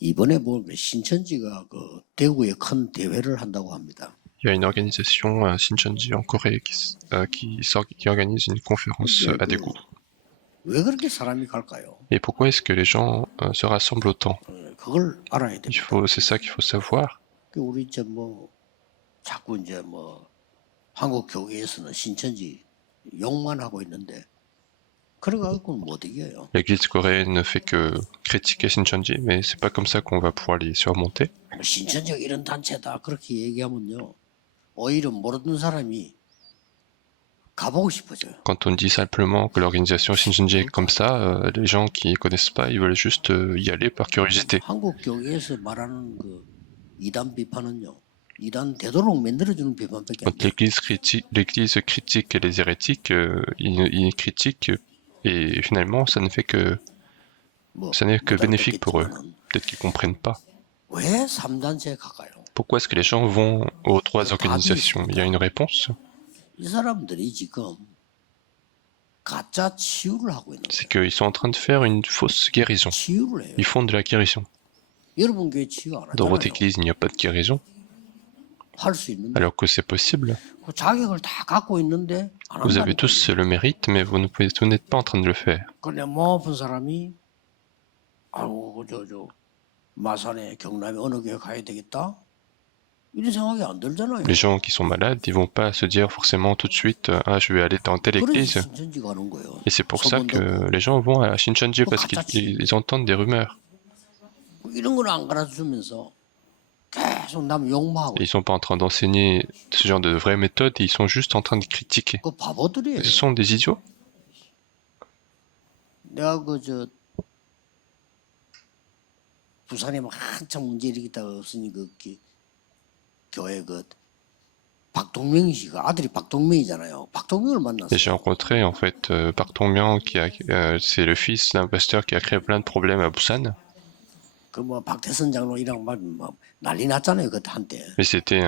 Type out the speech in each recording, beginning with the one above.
이번에 보면 신천지가 그 대구에 큰 대회를 한다고 합니다. Il y a une organisation à Shincheonji en Corée qui organise une conférence 그게 à Daegu. 왜 그렇게 사람이 갈까요? Et pourquoi est-ce que les gens se rassemblent autant? 그걸 알아야 됩니다. C'est ça qu'il faut savoir. 우리 자꾸 한국 교회에서는 신천지 욕만 하고 있는데 그래가지고는 못 이겨요. L'église coréenne ne fait que critiquer Shincheonji, mais c'est pas comme ça qu'on va pouvoir les surmonter. 신천지가 이런 단체다 그렇게 얘기하면요, 오히려 모르는 사람이 가보고 싶어져요. Quand on dit simplement que l'organisation Shincheonji est comme ça, les gens qui connaissent pas, ils veulent juste y aller par curiosité. 한국 교회에서 말하는 그 이단 비판은요, 이단 되도록 만들어주는 비판밖에 안 Quand 돼요. l'église critique les hérétiques, ils critiquent et finalement ça n'est que bénéfique pour eux. Peut-être qu'ils comprennent pas. 왜 3단체에 가까요? Pourquoi est-ce que les gens vont aux trois organisations? Il y a une réponse. 이 사람들이 지금 가짜 치유를 하고 있는 C'est 거예요. qu'ils sont en train de faire une fausse guérison. 치유를 해요. Ils font de la guérison. 여러분 교회 치유 안 Dans votre 하잖아요. église, il n'y a pas de guérison, 할 수 있는데 alors que c'est possible. 그 자격을 다 갖고 있는데 안 Vous avez 한다니까요. tous le mérite, mais vous n'êtes pas en train de le faire. 그런데 모아픈 사람이 아이고 마산에 경남에 어느 교회 가야 되겠다 이런 생각이 안 들잖아요. Les gens qui sont malades, ils vont pas se dire forcément tout de suite ah je vais aller dans telle 그래서 église. 신천지 가는 거예요. Et c'est pour ça 소문 que 듣고. les gens vont à Shincheonji parce qu'ils entendent des rumeurs. 이런 걸 안 가르쳐주면서 계속 남 욕만 하고 Et ils sont pas en train d'enseigner ce genre de vraies méthodes, ils sont juste en train de critiquer. 그 바보들이에요. Ce sont des idiots. 내가 부산에 막 한참 문제 일으키다가 없으니 교회 박동명 씨가 아들이 박동명이잖아요. 박동명을 Et 만났어요. j'ai rencontré en fait Park Dong-myung, c'est le fils d'un pasteur qui a créé plein de problèmes à Busan. 박태선 장로이랑 막 난리 났잖아요 그때 한때. Mais c'était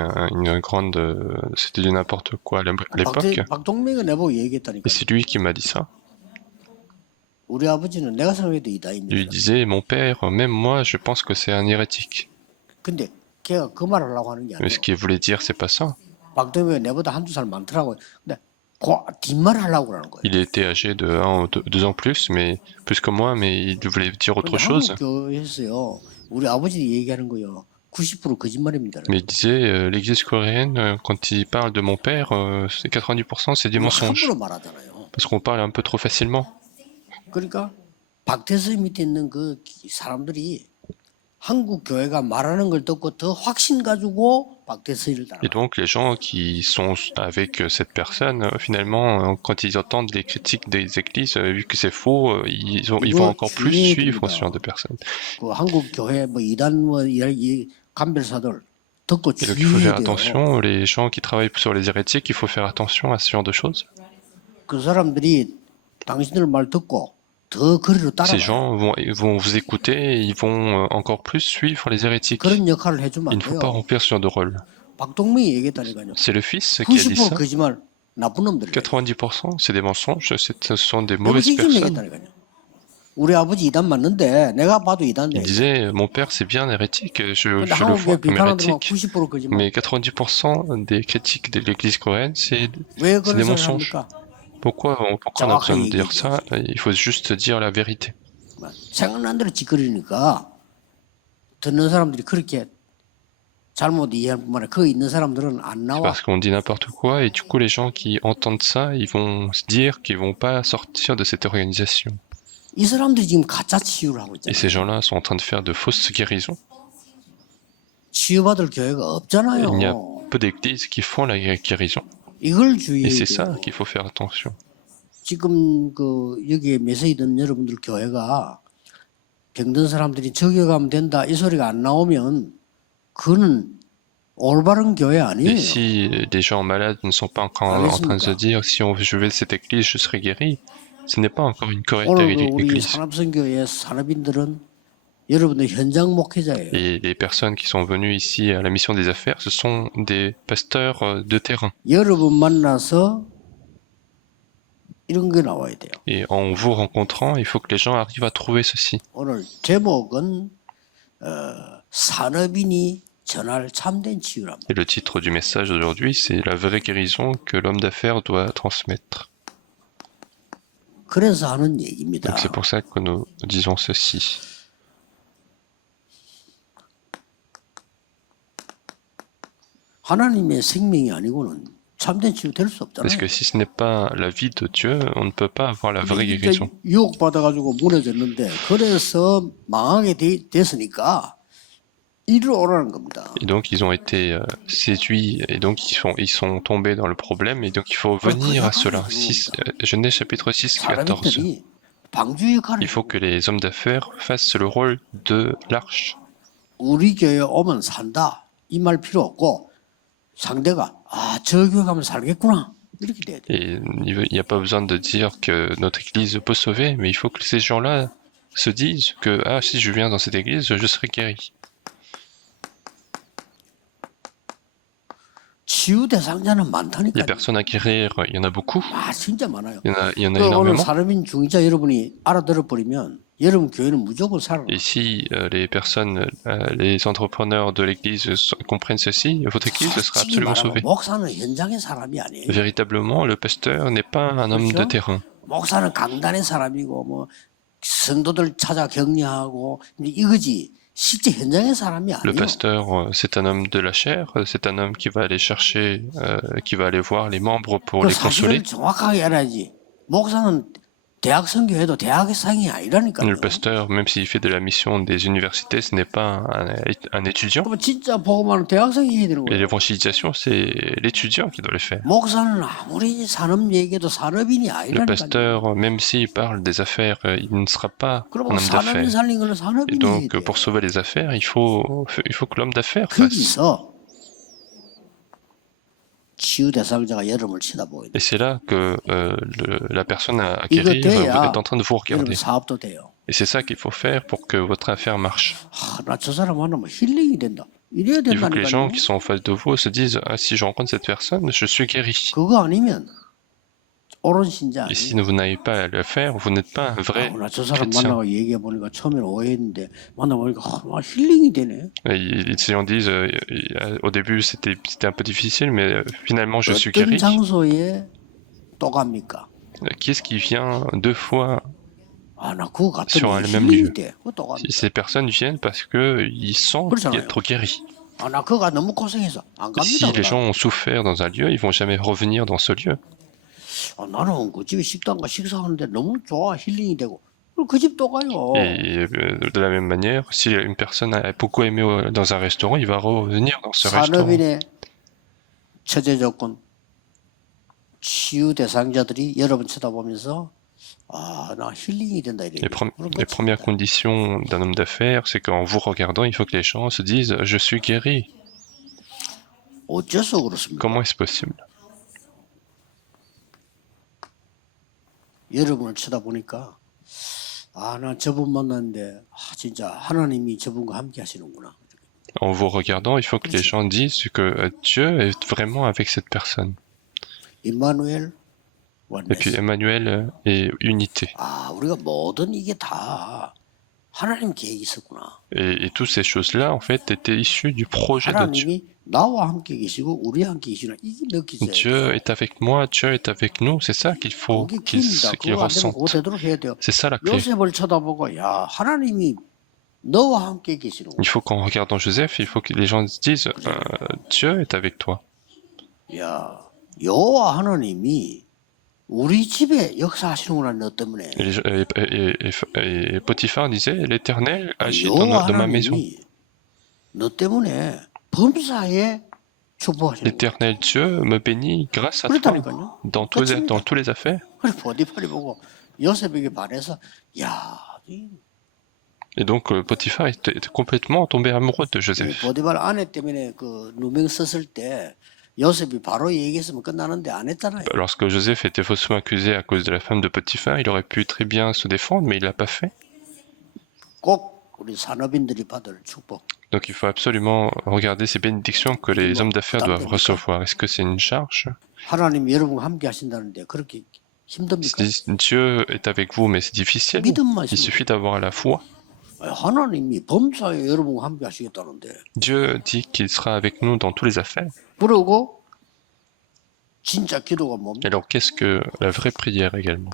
c'était du n'importe quoi à l'époque. 박동명이 내보고 얘기했다니까. Et c'est lui qui m'a dit ça. 우리 아버지는 내가 생각해도 Il lui 이다입니다. disait, mon père, même moi, je pense que c'est un hérétique. 근데 걔가 그 말을 하려고 하는 게 Mais 아니에요. ce qu'il voulait dire, c'est pas ça. 박동명이 내보다 한두 살 많더라고요. 근데 그 뒷말을 하려고 그러는 거예요. Il était âgé de 1 ou 2 ans plus que moi, mais il voulait dire autre chose. 한국 교회에서요, 우리 아버지 얘기하는 거요, 90% 거짓말입니다. Mais il disait, l'église coréenne, quand il parle de mon père, c'est 90% c'est des mensonges. 함부로 말하잖아요. Parce qu'on parle un peu trop facilement. 그러니까 박태선 밑에 있는 그 사람들이 한국 교회가 말하는 걸 듣고 더 확신 가지고 박태선을 따라. Et donc les gens qui sont avec cette personne, finalement, quand ils entendent les critiques des églises, vu que c'est faux, ils vont encore plus suivre ce genre de personnes. 그 한국 교회 이단 이 간별사들 듣고 Et donc il faut faire 주의해야 돼요. attention, les gens qui travaillent sur les hérétiques, il faut faire attention à ce genre de choses. 그 사람들이 당신들 말 듣고 더 거리로 Ces 따라가요. gens vont vous écouter et ils vont encore plus suivre les hérétiques. 그런 역할을 해주면 Il 안 ne faut pas 돼요. remplir ce genre de rôle. 박동명이 얘기했다니까요. C'est le fils qui a dit 90% ça. 거짓말 나쁜 놈들이에요. 90% c'est des mensonges, ce sont des 내가 mauvaises 직접 personnes. 얘기했다니까요. 우리 아버지 이단 맞는데 내가 봐도 이단데. Il disait, mon père c'est bien hérétique, je 근데 le 한국 vois 교회 comme 비판하는 건 hérétique. 90% 거짓말. Mais 90% des critiques de l'église coréenne, c'est 왜 des 그런 소리를 mensonges. 합니까? Pourquoi on a besoin de dire ça? Il faut juste dire la vérité. 생각난 대로 짓거리니까 듣는 사람들이 그렇게 잘못 이해할 뿐만 아니라 그 있는 사람들은 안 C'est 나와. parce qu'on dit n'importe quoi et du coup les gens qui entendent ça, ils vont se dire qu'ils vont pas sortir de cette organisation. 이 사람들이 지금 가짜 치유를 하고 Et ces 있잖아요. gens-là sont en train de faire de fausses guérisons. 치유받을 교회가 Il 없잖아요. y a peu d'églises qui font la guérison. 이걸 Et 주의해야 c'est 돼요. ça qu'il faut faire attention. 지금 여기에 메시지 듣는 여러분들 교회가 병든 사람들이 저격하면 된다 이 소리가 안 나오면 그거는 올바른 교회 Et 아니에요. si les gens malades ne sont pas encore en train de se dire si je vais à cette église, je serai guéri, ce n'est pas encore une correcte 오늘 우리 église. 산업선교회 산업인들은 여러분들 현장 목회자예요. Et les personnes qui sont venues ici à la mission des affaires, ce sont des pasteurs de terrain. 여러분 만나서 이런 게 나와야 돼요. Et en vous rencontrant, il faut que les gens arrivent à trouver ceci. 오늘 제목은 산업인이 전할 참된 치유란 말이에요. Et le titre du message d'aujourd'hui, c'est la vraie guérison que l'homme d'affaires doit transmettre. 그래서 하는 얘기입니다. Donc c'est pour ça que nous disons ceci. 하나님의 생명이 아니고는 참된 치유 될 수 Parce 없잖아요. que si ce n'est pas la vie de Dieu, on ne peut pas avoir la vraie 이제 guérison. 유혹받아가지고 무너졌는데 그래서 망하게 됐으니까 이리로 오라는 겁니다. Et donc ils ont été séduits et donc ils sont tombés dans le problème et donc il faut venir à cela. Genèse chapitre 6, 14. 사람들이 방주 역할을 Il faut que les hommes d'affaires fassent le rôle de l'arche. 우리 교회 오면 산다 이 말 필요 없고 상대가 저 교회 가면 살겠구나 이렇게 돼야 돼. Et il n'y a pas besoin de dire que notre église peut sauver, mais il faut que ces gens-là se disent que si je viens dans cette église, je serai guéri. 치유 대상자는 많다니까. Les personnes à guérir, il y en a beaucoup. 진짜 많아요. Il y en a 오늘 énormément. 산업인 중의자 여러분이 알아들어 버리면 여러분 교회는 무조건 살아. Et si les personnes, les entrepreneurs de l'église comprennent ceci, votre église sera 솔직히 absolument 말하면 sauvée. 목사는 현장의 사람이 아니에요. Véritablement, le pasteur n'est pas un homme de terrain. 목사는 강단의 사람이고 뭐 성도들 찾아 격려하고 이거지. 실제 현장의 사람이 Le 아니에요. pasteur, c'est un homme de la chair, c'est un homme qui va aller chercher, qui va aller voir les membres pour 그 les consoler. 사실을 정확하게 알아야지. 목사는 대학 선교해도 대학의 상이 아니라니까요. Le pasteur, même s'il fait de la mission des universités, ce n'est pas un étudiant. 그러면 진짜 복음하는 대학생이 해야 되는 Et 거예요. l'évangélisation, c'est l'étudiant qui doit le faire. 목사는 아무리 산업 얘기해도 산업인이 Le 아니라니까요. pasteur, même s'il parle des affaires, il ne sera pas un 그러면 homme 산업인 d'affaires. 살린 거는 Et 산업인이 donc, 해야 pour 돼요. sauver les affaires, il faut que l'homme d'affaires fasse. 거기서 치유 대상자가 여러분을 쳐다보게 Et 돼요. c'est là que la personne à guérir est en train de vous regarder. 여러분 사업도 돼요. Et c'est ça qu'il faut faire pour que votre affaire marche. 나 저 사람 만나면 힐링이 된다. 이래야 Il faut que les gens 된다니까요. qui sont en face de vous se disent si je rencontre cette personne, je suis guéri. 그거 아니면 옳은 신자 Et si 아니에요. vous n'avez pas à le faire, vous n'êtes pas un vrai 나 저 사람 chrétien. 만나고 얘기해 보니까 처음에는 오해했는데 만나보니까 힐링이 되네. Et si on dit au début c'était un peu difficile, mais finalement je suis 어떤 guéri. 장소에 또 갑니까? Qui est-ce qui vient deux fois? 나 그거 갔더니 Sur le même 힐링이 lieu. 돼. 그거 또 갑니다. Ces personnes viennent parce qu'ils sentent 그렇잖아요. être guéris. 나 그거 너무 고생해서 안 Si 갑니다. les gens ont souffert dans un lieu, ils vont jamais revenir dans ce lieu. 나는 그 집에 식당 가 식사하는데 너무 좋아 힐링이 되고 그 집 또 가요. Et de la même manière, si une personne a beaucoup aimé dans un restaurant, il va revenir dans ce restaurant. 산업인의 처제 조건 치유 대상자들이 여러분 쳐다보면서 나 힐링이 된다 이래. Les premières conditions d'un homme d'affaires, c'est qu'en vous regardant, il faut que les gens se disent « je suis guéri ». 어째서 그렇습니까? Comment est-ce possible? 여러분을 쳐다보니까 나 저분 만났는데 진짜 하나님이 저분과 함께 하시는구나. En vous regardant, il faut que les gens disent que Dieu est vraiment avec cette personne. 임마누엘 Et puis Emmanuel est unité. 우리가 모든 이게 다 하나님 계획이 있었구나. Et toutes ces choses-là, en fait, étaient issues du projet de Dieu. 하나님이 나와 함께 계시고 우리 함께 계시나 이게 느끼세요. Dieu est avec moi, Dieu est avec nous, c'est ça qu'il faut 그게 qu'ils 킵니다. qu'ils 그거 안 되면 그거 ressentent. 되도록 해야 돼요. C'est ça la clé. 요셉을 쳐다보고 하나님이 너와 함께 계시는 Il faut qu'en regardant Joseph, il faut que les gens se disent Dieu est avec toi. 여호와 하나님이 우리 집에 역사하시는구나 너 때문에. Et Potiphar disait l'Éternel agit dans 여호와 ma maison. 하나님이 너 때문에 범사에 축복하시는 거예요. L'Éternel Dieu me bénit grâce à toi 그렇다니까요. dans tous les affaires. 그래서 보디팔이 보고 요셉에게 반해서 Et donc Potiphar était complètement tombé amoureux de Joseph. 보디팔 아내 때문에 그 누명 썼을 때 요셉이 바로 얘기했으면 끝나는데 안 했잖아요. Lorsque Joseph était faussement accusé à cause de la femme de Potiphar, il aurait pu très bien se défendre, mais il l'a pas fait. 꼭 우리 산업인들이 받을 축복. Donc il faut absolument regarder ces bénédictions que les hommes d'affaires doivent recevoir. Est-ce que c'est une charge? 하나님 여러분과 함께 하신다는데 그렇게 힘듭니까? Dieu est avec vous, mais c'est difficile. 믿음만 Il 있으면 suffit d'avoir la foi. 하나님이 범사에 여러분과 함께 하시겠다는데. Dieu dit qu'il sera avec nous dans toutes les affaires. 그러고 진짜 기도가 뭡니까? Alors qu'est-ce que la vraie prière également?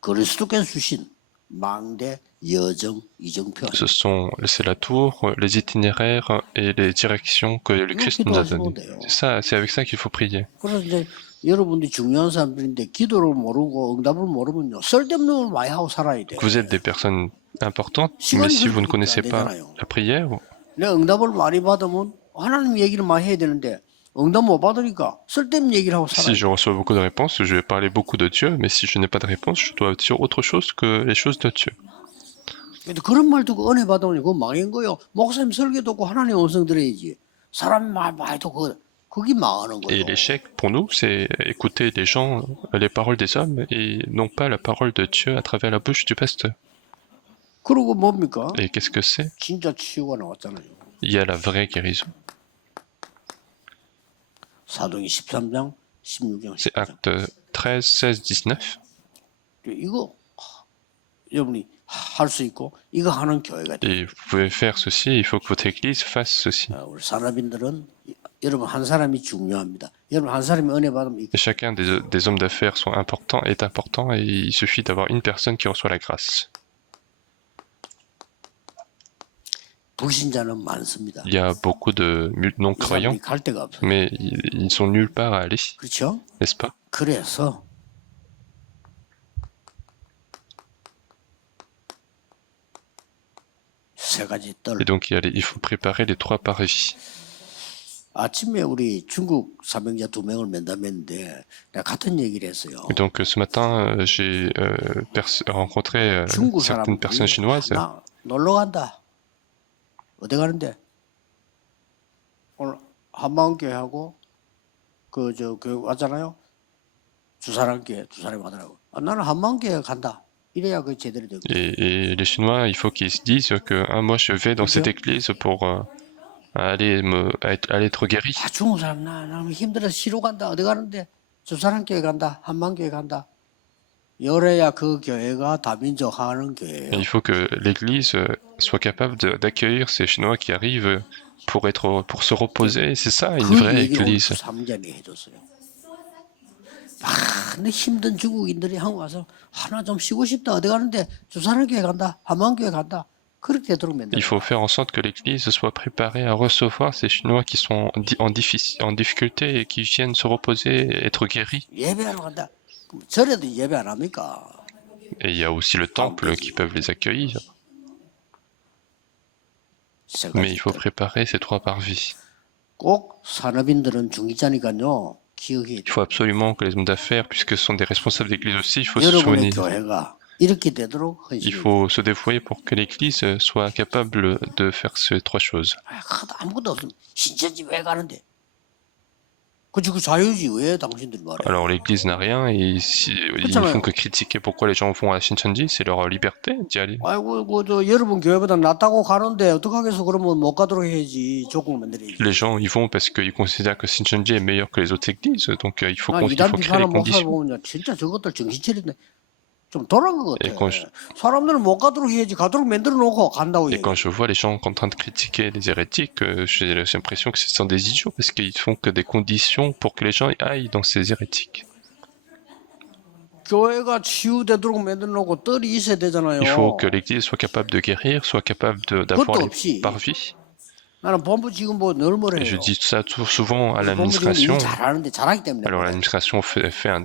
그리스도께서 주신 망대, 여정, 이정표. C'est la tour, les itinéraires et les directions que le Christ nous a données. C'est avec ça qu'il faut prier. 그래서 이제 여러분들이 중요한 사람들인데 기도를 모르고 응답을 모르면요 쓸데없는 걸 많이 하고 살아야 돼. Vous êtes des personnes importantes, mais si vous ne connaissez pas la prière, 내가 응답을 많이 받으면 하나님 얘기를 많이 해야 되는데 응답 못 받으니까 쓸데없는 얘기를 하고 살아야 si 돼. je reçois beaucoup de réponses, je vais parler beaucoup de Dieu, mais si je n'ai pas de réponse, je dois dire autre chose que les choses de Dieu. 근데 그런 말 듣고 은혜 받으면 그거 망한 거요. 목사님 설교 듣고 하나님 음성 들어야지. 사람이 말 많이 듣고 그게 망하는 거예요. Et l'échec, pour nous, c'est écouter les gens, les paroles des hommes, et non pas la parole de Dieu à travers la bouche du pasteur. 그리고 뭡니까? Et qu'est-ce que c'est? 진짜 치유가 나왔잖아요. Il y a la vraie guérison. 사도행 13장, 16장, C'est 17장. acte 13, 16, 19. 이거 여러분이 할 수 있고 이거 하는 교회가 돼. Et vous pouvez faire ceci, il faut que votre église fasse ceci. 우리 산업인들은 여러분 한 사람이 중요합니다. 여러분 한 사람이 은혜 받으면 Et chacun des hommes d'affaires est important et il suffit d'avoir une personne qui reçoit la grâce. 불신자는 많습니다. Il y a beaucoup de non-croyants, 이 사람이 갈 데가 없어요. mais ils sont nulle part à aller, 그렇죠? n'est-ce pas? 그래서 세 가지 뜰. Et donc il faut préparer les 3 parvis. 아침에 우리 중국 사명자 2명을 면담했는데 내가 같은 얘기를 했어요. Et donc ce matin, j'ai rencontré 중국 certaines personnes chinoises. 나 놀러 간다. 어디 가는데? 오늘 한마음교회하고 그저 교회 왔잖아요. 두 사람이 하더라고. 나는 한마음교회 간다. 이래야 그 제대로 되고. Et les Chinois, il faut qu'ils se disent que moi je vais dans cette église pour aller être guéri. 아, 중국 사람 나 힘들어서 시로 간다. 어디 가는데? 두 사람 교회 간다. 한마음교회 간다. 이래야 그 교회가 다민족하는 교회예요. Et il faut que l'église soit capable d'accueillir ces Chinois qui arrivent pour se reposer. C'est ça une 그 vraie 얘기를 오늘 église. 삼전이 해줬어요. 많은 힘든 중국인들이 한국 와서 하나 좀 쉬고 싶다. 어디 가는데? 두 사람 교회 간다. 한마음교회 간다. 그렇게 되도록 만들어요. Il faut faire en sorte que l'église soit préparée à recevoir ces Chinois qui sont en difficulté et qui viennent se reposer et être guéris. 예배하러 간다. 그럼 절에도 예배 안 합니까? Et il y a aussi le temple qui peuvent les accueillir. 세 Mais 가지 il faut 뜰. préparer ces 3 parvis. 꼭 산업인들은 중기자니까요. 기억이 Il faut absolument que les hommes d'affaires, puisque ce sont des responsables d'église aussi, il faut se 여러분의 souvenir. 교회가 이렇게 되도록 Il 헌신해요. faut se dévouer pour que l'église soit capable de faire ces 3 choses. 아무것도 없으면 신천지 왜 가는데? 그치 그 자유지 왜 당신들이 말해? Alors l'église n'a rien et ils ne font que critiquer pourquoi les gens vont à Shincheonji, c'est leur liberté d'y aller. 아이고 그저 여러분 교회보다 낫다고 가는데 어떡하겠어? 그러면 못 가도록 해야지. 조건을 만들어야지. Les gens y vont parce qu'ils considèrent que Shincheonji est meilleur que les autres églises, donc il faut 이단 créer les 비판한 목사를 conditions. 보면 진짜 저것들 정신차리네. 좀 돌아간 것 예, 같아. 사람들은 못 가도록 해야지. 가도록 만들어 놓고 간다고 Et 해야지. quand je vois les gens en train de critiquer les hérétiques, j'ai l'impression que ce sont des idiots parce qu'ils font que des conditions pour que les gens aillent dans ces hérétiques. 교회가 치유되도록 만들어 놓고 뜰이 있어야 되잖아요. Il faut que l'église soit capable de guérir, soit capable d'avoir les parvis. 나는 본부 지금 늘 뭐래요. Et je dis ça tout souvent à 본부 지금 l'administration. 일 잘하는데 잘하기 때문에. Alors l'administration fait un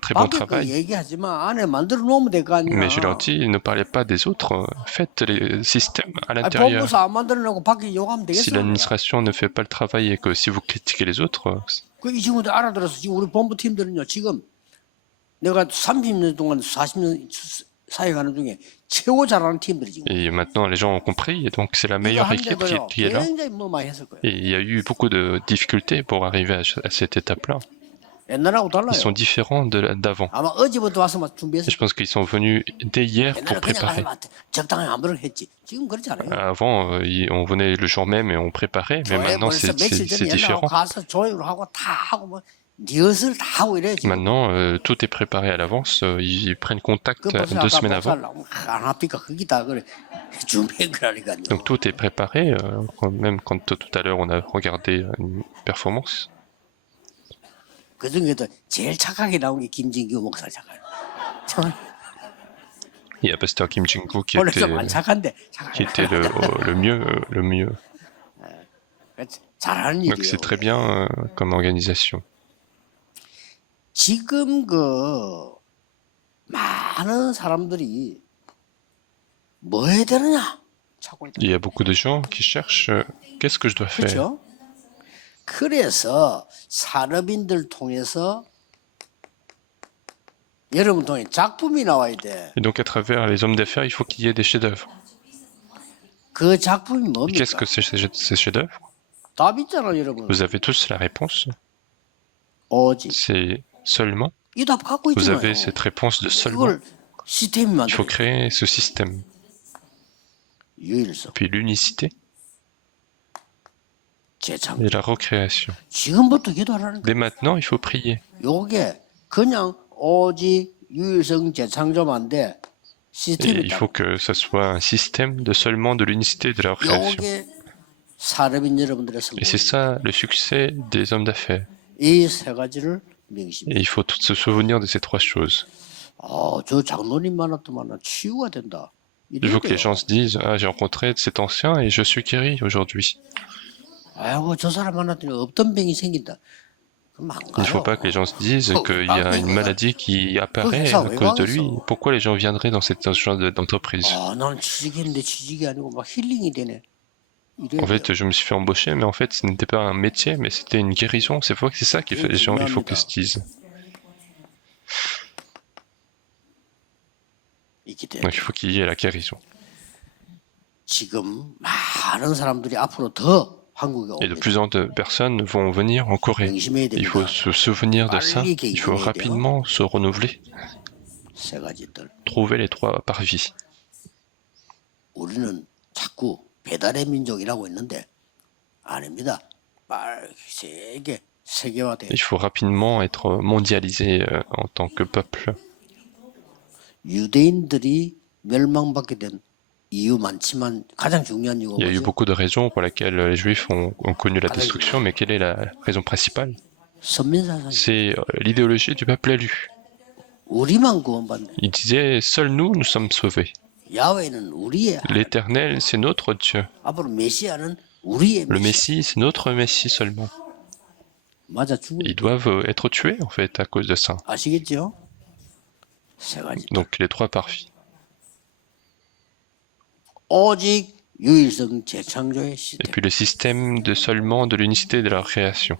très bon 밖에 거 travail. 얘기하지만 안에 만들어 놓으면 될 거 아니야. Mais je leur dis, ne parlez pas des autres, faites les systèmes à 아니, l'intérieur. 본부에서 안 만들어 놓고 밖에 욕하면 Si 되겠어. l'administration ne fait pas le travail et que si vous critiquez les autres, 이 친구들 알아들어서 지금 우리 본부 팀들은요. 지금 내가 30년 동안 40년 사역하는 중에 최고 잘하는 팀들이 지금. et maintenant les gens ont compris, et donc c'est la meilleure équipe qui est là. 굉장히 뭐 많이 했을 거예요. Et il y a eu beaucoup de difficultés pour arriver à cette étape-là. 옛날하고 달라요. Ils sont différents d'avant. 아마 어제부터 와서 막 Et 준비했어. je pense qu'ils sont venus dès hier pour 옛날에 그냥 préparer. 가서 적당히 안 그러고 했지. 지금 그렇지 않아요. Avant, on venait le jour même et on préparait, mais 교회 maintenant 벌써 며칠 c'est 전에 옛날하고 différent. 가서 조율을 하고 다 하고 뭐 리허설 다 하고 이래 지금. Maintenant, tout est préparé à l'avance. Ils prennent contact 그 벌써 2 아까 semaines avant. 목살라고 안 합니까? 거기다 그래 준비한 거라니까요. Donc tout est préparé. Même quand tout à l'heure on a regardé une performance. 그 중에도 제일 착하게 나온 게 김진규 목사잖아요. Il y a Pasteur Kim Jin-gu 원래 좀 안 착한데 qui était le mieux. 잘하는 Donc 일이에요. c'est très bien comme organisation. 지금 그 많은 사람들이 뭐 해야 되느냐 찾고 있다. Il y a beaucoup de gens qui cherchent qu'est-ce que je dois faire. 그렇죠? 그래서 산업인들 통해서 여러분 통해 작품이 나와야 돼. Et donc à travers les hommes d'affaires, il faut qu'il y ait des chefs-d'œuvre. 그 작품이 Et 뭡니까? qu'est-ce que c'est ces chefs-d'œuvre? 답 있잖아 여러분. Vous avez tous la réponse. 오직 C'est seulement. 이 답 갖고 Vous 있잖아요. avez cette réponse de seulement. 이걸 시스템이 Il faut 만들어. créer ce système. 유일성, Puis l'unicité 재창. et la recréation. 지금부터 기도하라는 거. Dès maintenant, il faut prier. 요게 그냥 오직 유일성 재창조만 돼 Et 시스템이 il faut que ça soit un système de seulement de l'unicité et de la recréation. 요게 산업인 여러분들의 Et c'est 성공. ça le succès des hommes d'affaires. 이 세 가지를 명심해. Et il faut tout se souvenir de ces 3 choses. 저 장로님 만났더만 치유가 된다. Il faut que les gens se disent « Ah, j'ai rencontré cet ancien et je suis guéri aujourd'hui. 아이고 저 사람 만났더니 없던 병이 생긴다. 그럼 안 Il ne faut 가요. pas que les gens se disent qu'il y a une maladie qui apparaît à cause de lui. Pourquoi les gens viendraient dans cette genre d'entreprise? 나는 취직했는데 취직이 아니고 막 힐링이 되네. 이래야 En 돼요. fait, je me suis fait embaucher, mais en fait, ce n'était pas un métier, mais c'était une guérison. C'est ça qui fait les gens, il faut qu'ils se disent. 있기 때문에 Donc il faut qu'il y ait la guérison. 지금 많은 사람들이 앞으로 더 한국에 Et de 옵니다. plus en plus de personnes vont venir en Corée. 명심해야 Il faut 됩니다. se souvenir de ça. Il faut rapidement se renouveler. 세 가지들. Trouver les 3 parvis. 우리는 자꾸 배달의 민족이라고 했는데 아닙니다. 세계 세계화돼. Il faut rapidement être mondialisé en tant que peuple. 유대인들이 멸망받게 된 이유 많지만 가장 중요한 이유가 Il y a eu 뭐죠? beaucoup de raisons pour lesquelles les Juifs ont connu la destruction, mais quelle est la raison principale? 선민사상. C'est l'idéologie du peuple élu. 우리만 구원받네. Il disait, seuls nous sommes sauvés. 야훼는 우리의 L'Éternel, c'est notre Dieu. 앞으로 메시아는 우리의 Le 메시아. Messie, c'est notre Messie seulement. 맞아 죽어. Ils doivent être tués, en fait, à cause de ça. 아시겠죠? 세 가지. Donc, les 3 parvis. 오직 유일성 재창조의 Et 시스템. puis le système de seulement de l'unicité et de la création.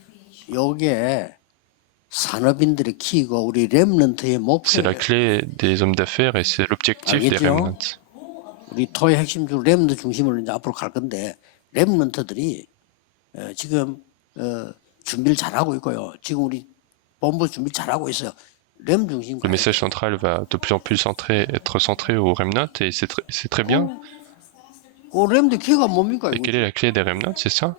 요게 산업인들의 키고 우리 렘넌트의 C'est la 목표예요. clé des hommes d'affaires et c'est l'objectif des 알겠죠? remnants. 우리 토의 핵심적으로 렘넌트 중심으로 이제 앞으로 갈 건데 렘넌트들이 지금 준비를 잘하고 있고요. 지금 우리 본부 준비 잘하고 있어요. 렘 중심. Le message central va de plus en plus être centré aux remnants et c'est très bien. 그 렘드 키가 뭡니까? Et quelle est la clé des remnants? C'est ça?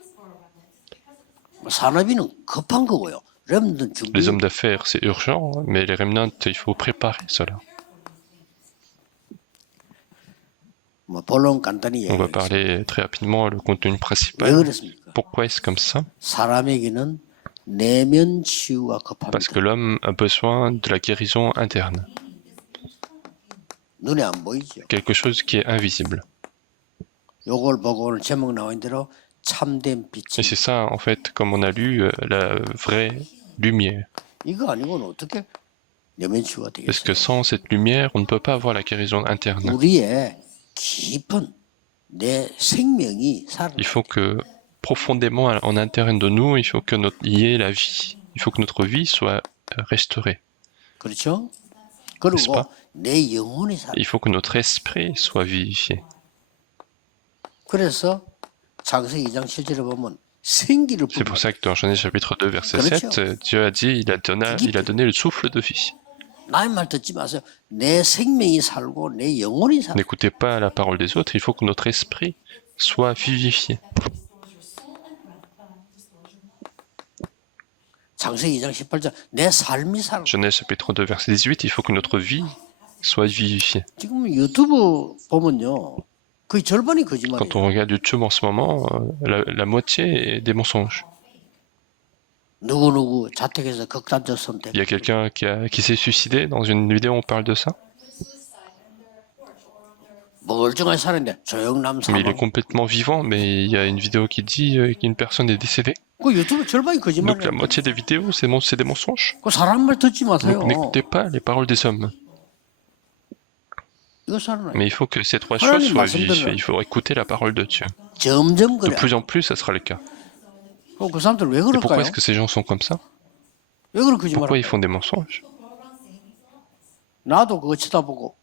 산업인은 급한 거고요. 렘넌트 준비. Les hommes d'affaires, c'est urgent, mais les remnants, il faut préparer cela. 뭐 본론 간단히 On va 얘기해요. parler très rapidement le contenu 왜 principal. 그렇습니까? Pourquoi est-ce comme ça? 사람에게는 내면 치유가 Parce 급합니다. que l'homme a besoin de la guérison interne, 눈에 안 보이죠. quelque chose qui est invisible. 요걸 보고 오늘 제목 나온 대로 참된 빛이. Et c'est ça, en fait, comme on a lu, la vraie lumière. 이거 아니고는 어떻게 내면 치유가 Parce que 되겠어요? sans cette lumière, on ne peut pas avoir la guérison interne. 우리의 깊은 내 생명이 살아. Il faut que, profondément en interne de nous, il faut que il y ait la vie. Il faut que notre vie soit restaurée. 그렇죠? n'est-ce 그리고 pas? 내 영혼이 살아. Il faut que notre esprit soit vivifié. 그래서 창세기 2장 7절에 보면 생기를 C'est pour 뿜어. ça que dans Genèse chapitre 2, verset Correction. 7, Dieu a dit, il a donné le souffle de vie. 나의 말 듣지 마세요. 내 생명이 살고 내 영혼이 살아. N'écoutez pas la parole des autres, il faut que notre esprit soit vivifié. 창세기 2장 18절 내 삶이 살아. Genèse chapitre 2 verset 18, il faut que notre vie soit vivifiée. 지금 유튜브 보면요. 거의 절반이 거짓말이에요. Quand on regarde YouTube en ce moment, la moitié est des mensonges. 누구누구 자택에서 극단적 선택. Il y a quelqu'un qui s'est suicidé, dans une vidéo on parle de ça, 멀쩡하게 사는데 조영남 mais il est 사망. complètement vivant, mais il y a une vidéo qui dit qu'une personne est décédée. 그 유튜브 절반이 Donc la 거짓말이에요. moitié des vidéos, c'est des mensonges. 그 사람 말 듣지 마세요. Donc n'écoutez pas les paroles des hommes. 이거 살아나요. Mais il faut que ces trois choses soient vivifiées. Il faut écouter la parole de Dieu. 점점 De 그래. plus en plus, ça sera le cas. 그럼 그 사람들 왜 Et pourquoi 그럴까요? est-ce que ces gens sont comme ça? 왜 그런 거짓말? Pourquoi ils font des mensonges? 나도 그거 쳐다보고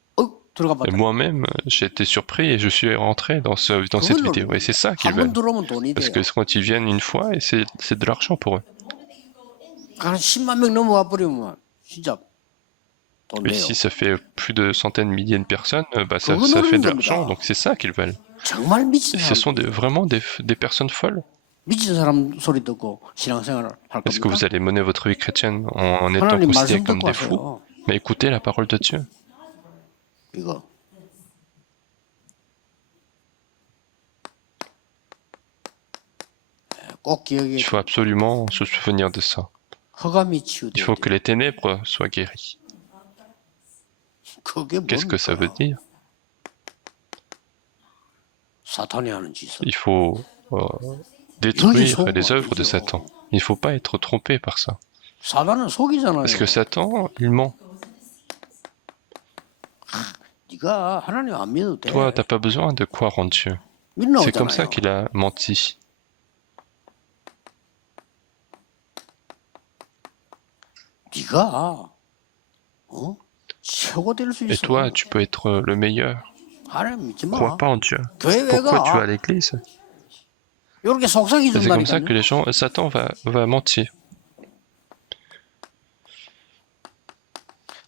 들어가 Et 봤다. moi-même, j'ai été surpris et je suis rentré dans cette vidéo. Et c'est ça qu'ils 한번 veulent. 들어오면 돈이 Parce 돼요. que quand ils viennent une fois, et c'est de l'argent pour eux. 한 10만 명 넘어와 버리면 진짜 돈 Et 돼요. si ça fait plus de centaines de milliers de personnes, bah ça 그거 fait de 노리는 l'argent. 겁니다. Donc c'est ça qu'ils veulent. 정말 미친 Et ce 사람, sont vraiment des personnes folles. 미친 사람 소리 듣고 신앙생활을 할 Est-ce que 겁니까? vous allez mener votre vie chrétienne en étant 하나님 considérés 말씀 comme 듣고 des fous? 하세요. Mais écoutez la parole de Dieu. 이거 꼭 기억해. Il faut absolument se souvenir de ça. 허감이 Il 치유돼야 faut que 돼요. les ténèbres soient guéries. 그게 Qu'est-ce que ça veut 뭡니까? dire? 사탄이 하는 짓은 Il faut détruire les œuvres de Satan. Il ne faut pas être trompé par ça. 사탄은 속이잖아요. Parce que Satan, il ment. 네가 하나님 안 믿어도 돼. Toi, t'as pas besoin de croire en Dieu. 믿나 C'est comme ça 보잖아요. qu'il a menti. 네가 최고 될 수 Et 있어. toi, tu peux être le meilleur. 하나님 믿지 마. Crois pas en Dieu. 교회 왜 Pourquoi tu vas à 가? l'église? 이렇게 속삭이 Et c'est comme ça 준다니까요. que les gens, Satan va mentir.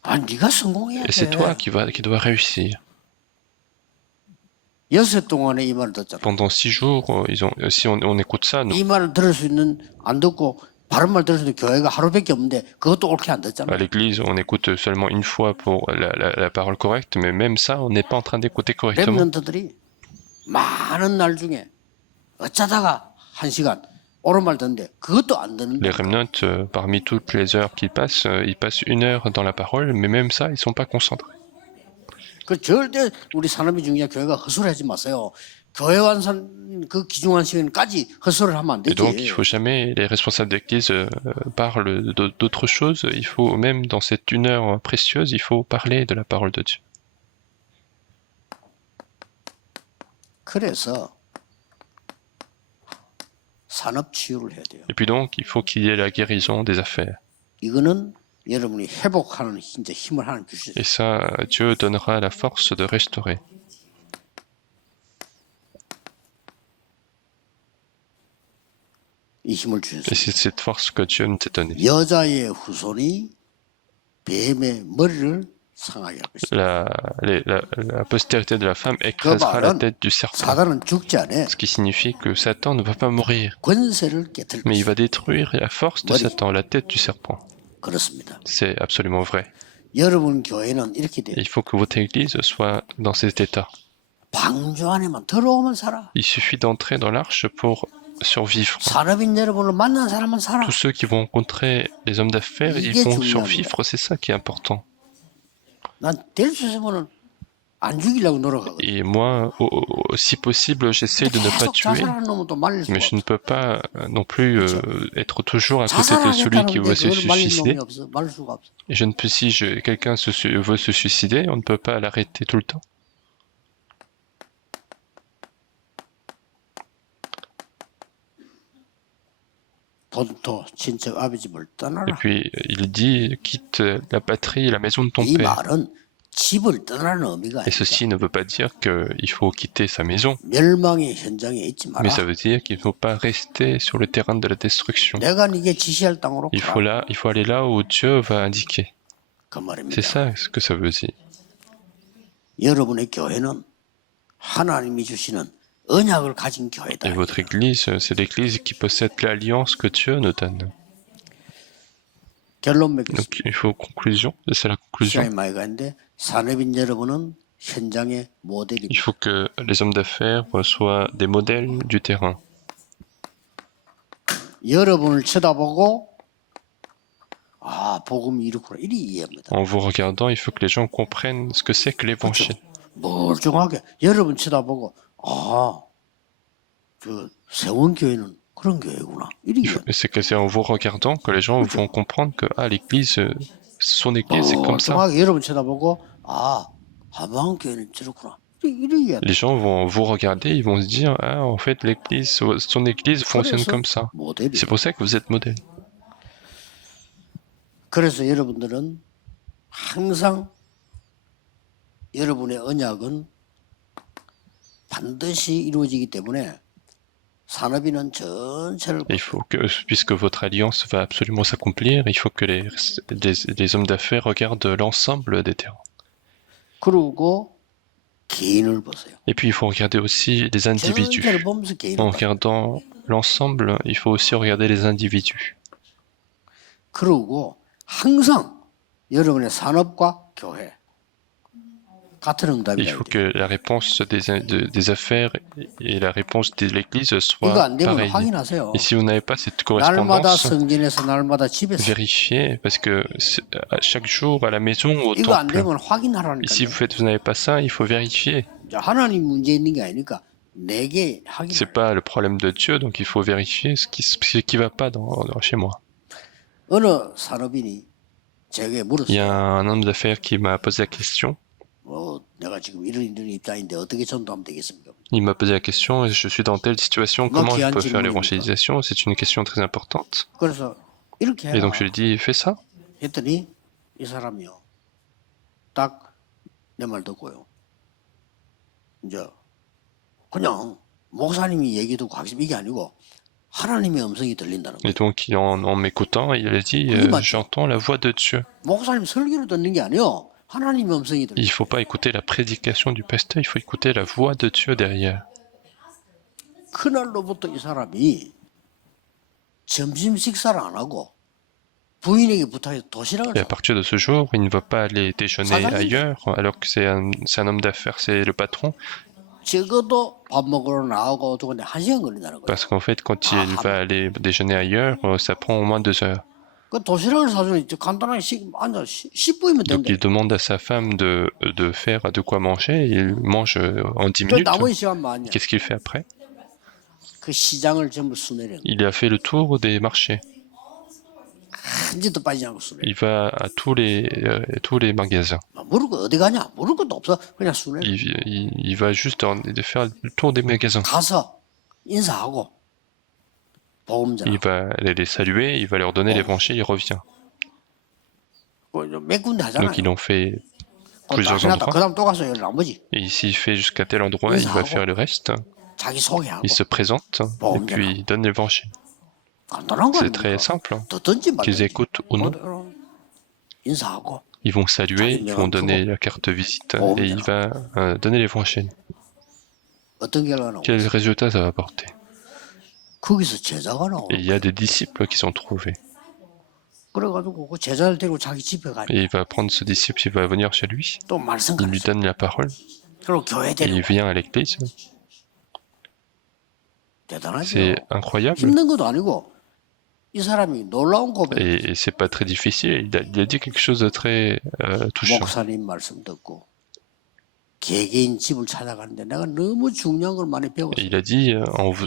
아, 네가 성공해야 Et c'est toi 돼. qui dois réussir. 6일 동안에 이 말을 듣잖아. Pendant 6 jours, si on écoute ça, 이 말을 들을 수 있는 안 듣고 바른 말 들을 수 있는 교회가 하루밖에 없는데 그것도 옳게 안 듣잖아. à l'église, on écoute seulement une fois pour la parole correcte, mais même ça, on n'est pas en train d'écouter correctement. 렘넌트들이 많은 날 중에 어쩌다가 1시간 옳은 말 듣는데 그것도 안 듣는데 Les remnants, parmi toutes les heures qu'ils passent, ils passent 1 heure dans la parole, mais même ça, ils sont pas concentrés. 그 절대 우리 산업이 중요한 교회가 헛소리 하지 마세요. 교회 완산 그 기중한 시간까지 헛소리를 하면 안 Et 되지. donc, il faut jamais, les responsables d'église parlent d'autre chose. Il faut, même dans cette 1 heure précieuse, il faut parler de la parole de Dieu. 그래서 산업 치유를 해야 돼요. Et puis donc, il faut qu'il y ait la guérison des affaires. 이거는 여러분이 회복하는 진짜 힘을 하나님 주시죠. Et ça, Dieu donnera la force de restaurer. 이 힘을 Et 주셨어요. c'est cette force que Dieu nous a donnée. 여자의 후손이 뱀의 머리를 상하게 할 것이다. La postérité de la femme écrasera la tête du serpent. 사단은 죽지 않아. Ce qui signifie que Satan ne va pas mourir, 권세를 깨뜨릴 mais il 것이다. va détruire la force de Satan, la tête du serpent. 그렇습니다. C'est absolument vrai. 여러분 교회는 이렇게 돼요. Il faut que votre église soit dans cet état. 방주 안에만 들어오면 살아. Il suffit d'entrer dans l'arche pour survivre. 산업인 여러분을 만난 사람은 살아. Tous ceux qui vont rencontrer les hommes d'affaires, ils vont survivre, c'est ça qui est important. 난 될 수 있으면 안 죽이려고 노력하거든. Et moi, si possible, j'essaie de ne pas 계속 tuer, 자살하는 놈은 또 말릴 mais 수가 je ne 없어. peux pas non plus être toujours à côté de celui qui 자살하겠다는데 veut se 그걸 말릴 suicider. 놈이 없어. 말릴 수가 없어. Et je ne peux, si quelqu'un veut se suicider, on ne peut pas l'arrêter tout le temps. 본토 친척 아버지를 Et 떠나라. puis, il dit, quitte la patrie et la maison de ton 이 père. 말은 집을 떠나는 의미가 Et 아니다. ceci ne veut pas dire qu'il faut quitter sa maison, 멸망의 현장에 있지 마라. mais ça veut dire qu'il ne faut pas rester sur le terrain de la destruction. 내가 네게 지시할 땅으로 가라. Il faut aller là où Dieu va indiquer. 그 말입니다. C'est ça ce que ça veut dire. 여러분의 교회는 하나님이 주시는 언약을 가진 교회다. Et votre église, c'est l'église qui possède l'alliance que Dieu nous donne. 결론 맺겠습니다. Donc il faut conclusion, et c'est la conclusion. 시간이 많이 가는데 산업인 여러분은 현장의 Il 모델입니다. faut que les hommes d'affaires soient des modèles du terrain. 여러분을 쳐다보고 아 복음이 이렇구나 이리 이해합니다. En vous regardant, il faut que les gens comprennent ce que c'est que l'évangile. 멀쩡하게 여러분 쳐다보고 저 세원교회는 그런 교회구나 이리 이해. C'est que c'est en vous regardant que les gens vont comprendre que l'église, son église, c'est comme ça. 멀쩡하게 여러분 쳐다보고 하방교회는 저렇구나 이리 이해. Les gens vont vous regarder, ils vont se dire, en fait, l'église, son église fonctionne comme ça. 모델이. C'est pour ça que vous êtes modèle. 그래서 여러분들은 항상 여러분의 언약은 반드시 이루어지기 때문에 산업인은 전체를 Il faut que, puisque votre alliance va absolument s'accomplir, il faut que les hommes d'affaires regardent l'ensemble des terrains. 그러고 개인을 보세요. Et puis il faut regarder aussi les individus. 전체를 보면서 개인을 En 봐요. regardant l'ensemble, il faut aussi regarder les individus. 그러고 항상 여러분의 산업과 교회 같은 Il 응답이다. faut que la réponse des affaires et la réponse de l'Église 이거 soient 안 되면 pareilles. 확인하세요. Et si vous n'avez pas cette 날마다 correspondance, 성전에서 날마다 집에서 vérifiez, parce que à chaque jour à la maison ou au 이거 안 temple. 되면 Et 확인하라니까요. si vous n'avez pas ça, il faut vérifier. 이제 하나님 문제 있는 게 아니니까 내게 확인. C'est pas le problème de Dieu, donc il faut vérifier ce qui va pas chez moi. 어느 산업인이 제게 Il y 물었어요. a un homme d'affaires qui m'a posé la question. 내가 지금 이런 입장인데 어떻게 전도하면 되겠습니까? Il m'a posé la question, je suis dans telle situation, comment je peux faire l'évangélisation? C'est une question très importante. 그래서 이렇게 Et 해라 donc je lui dis, fais ça. 했더니 이 사람이요 딱 내 말 듣고요 이제 그냥 목사님이 얘기 듣고 하겠습니다 이게 아니고 하나님의 음성이 들린다는 Et 거예요. donc en m'écoutant, il a dit, j'entends la voix de Dieu. 목사님 설교를 듣는 게 아니요 하나님의 음성이 들린다. Il faut pas écouter la prédication du pasteur, il faut écouter la voix de Dieu derrière. 그날로부터 이 사람이 점심 식사를 안 하고 부인에게 부탁해서 도시락을 Et à 사. partir de ce jour, il ne va pas aller déjeuner 사장님. ailleurs, alors que c'est un homme d'affaires, c'est le patron. 적어도 밥 먹으러 나오고 두근데 1시간 걸린다는 거예요. Parce qu'en fait, quand il va aller déjeuner ailleurs, ça prend au moins 2 heures. 그 도시락을 사주니 간단하게 앉아 10분이면 Donc 된대. il demande à sa femme de faire de quoi manger, il mange en 10 그 minutes. 나머지 시간 많냐? Qu'est-ce qu'il fait après? 그 시장을 전부 순회를 Il a fait le tour des marchés. 한 짓도 빠지지 않고 순회. Il va à tous les magasins. 모를 거 어디 가냐? 모를 것도 없어. 그냥 순회. Il va juste faire le tour des magasins. 가서 인사하고 복음 전하고. Il va les saluer, il va leur donner l'évangile, il revient. 몇 군데 하잖아요. Donc ils l'ont fait 그 plusieurs 지났다. endroits. 그다음 또 가서 나머지 Et s'il fait jusqu'à tel endroit, il va faire le reste. 자기 소개하고. Il se présente et puis il donne l'évangile. 간단한 거 C'est 아닙니까? très simple. 듣든지 Qu'ils 말든지. écoutent ou non. 인사하고 Ils vont saluer, ils vont donner la carte visite et il va donner l'évangile. 어떤 결과가 나오고. Quel résultat ça va apporter? 거기서 제자가 나오고. Et il y a des disciples qui sont trouvés. 그래가지고 그 제자를 데리고 자기 집에 가니 Et il va prendre ce disciple, il va venir chez lui, 또 말씀 il lui 가르쳐. donne la parole, 그리고 교회 et 데리고 il vient à l'église. 대단하죠. C'est incroyable. 힘든 것도 아니고 이 사람이 놀라운 고백. Et c'est pas très difficile. Il a dit quelque chose de très touchant. 목사님 말씀 듣고 개개인 집을 찾아가는데 내가 너무 중요한 걸 많이 Et 배웠어요. il a dit,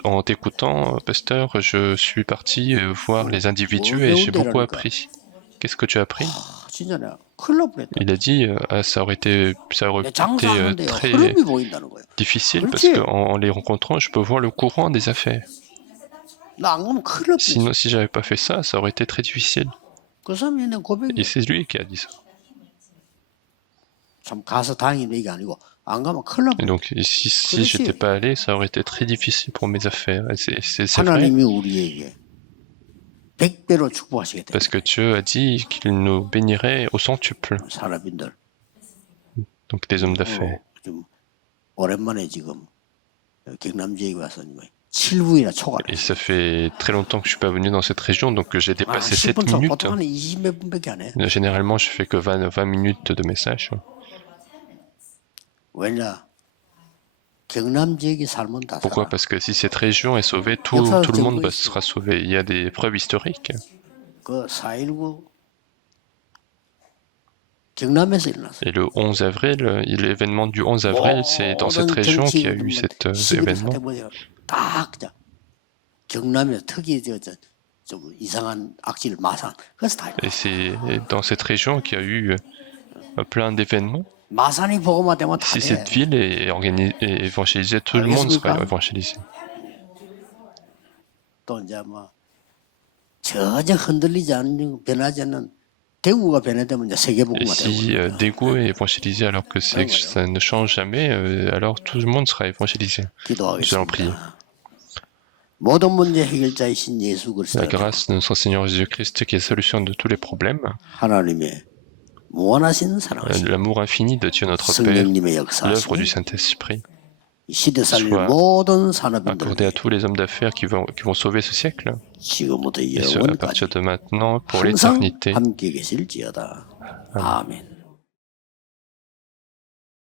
en t'écoutant, pasteur, je suis parti voir les individus et j'ai beaucoup appris. Qu'est-ce que tu as appris? 진짜 내가 큰일 날 뻔했다. Il a dit, ça aurait été 장사하는데요. très 흐름이 보인다는 거예요. difficile parce 그렇지. qu'en les rencontrant, je peux voir le courant des affaires. 나 안 가면 큰일 날 뻔했어. Sinon, si j'avais pas fait ça, ça aurait été très difficile. 그 사람이 내 Et 고백이 c'est lui qui a dit ça. 참 가서 다행이네 이게 아니고 안 가면 큰일 날 Et 뻔했어. donc, si j'étais pas allé, ça aurait été très difficile pour mes affaires. Et c'est vrai, 하나님이 우리에게 100배로 축복하시겠다. parce que Dieu a dit qu'il nous bénirait au centuple. 산업인들 Donc, des hommes d'affaires. 좀 오랜만에 지금 경남 지역에 와서 7분이나 초과를 Et 했어요. ça fait très longtemps que je suis pas venu dans cette région, donc j'ai dépassé 7 10분 초 minutes. 보통 한 20 몇 분밖에 안 해. Généralement, je fais que 20 minutes de message. 왜냐? 경남 지역이 살면 다 Pourquoi? 살아. Parce que si cette région est sauvée, tout le monde sera sauvé. Il y a des preuves historiques. 그 4.19 경남에서 일어났어. Et le 11 avril, l'événement du 11 avril, c'est dans cette région qu'il y a eu cet événement. 딱 그냥 경남에서 특히 좀 이상한 악질 마산 그래서 다 Et c'est dans cette région qu'il y a eu plein d'événements. 마산이 복음화 되면 다 Si 돼. cette ville est évangélisée, tout le monde sera évangélisé. 또 이제 뭐 전혀 흔들리지 않는 변하지 않는 대구가 변화되면 이제 세계 Et 복음화 si 되고. Daegu est évangélisé alors que ça ne change jamais, alors tout le monde sera évangélisé. Nous allons prier. 모든 문제 해결자이신 예수 La 그리스도 grâce de notre Seigneur Jésus-Christ qui est la solution de tous les problèmes, 하나님의 무한하신 사랑하신 l'amour infini de Dieu notre Père, 성령님의 l'œuvre du 역사하심이 Saint-Esprit, 이 시대 살릴 soit 모든 accordé à 산업인들에게 tous les hommes d'affaires qui vont sauver ce siècle, 지금부터 et ce, à 영원까지 partir de maintenant pour 항상 l'éternité. 함께 계실지어다. 아멘.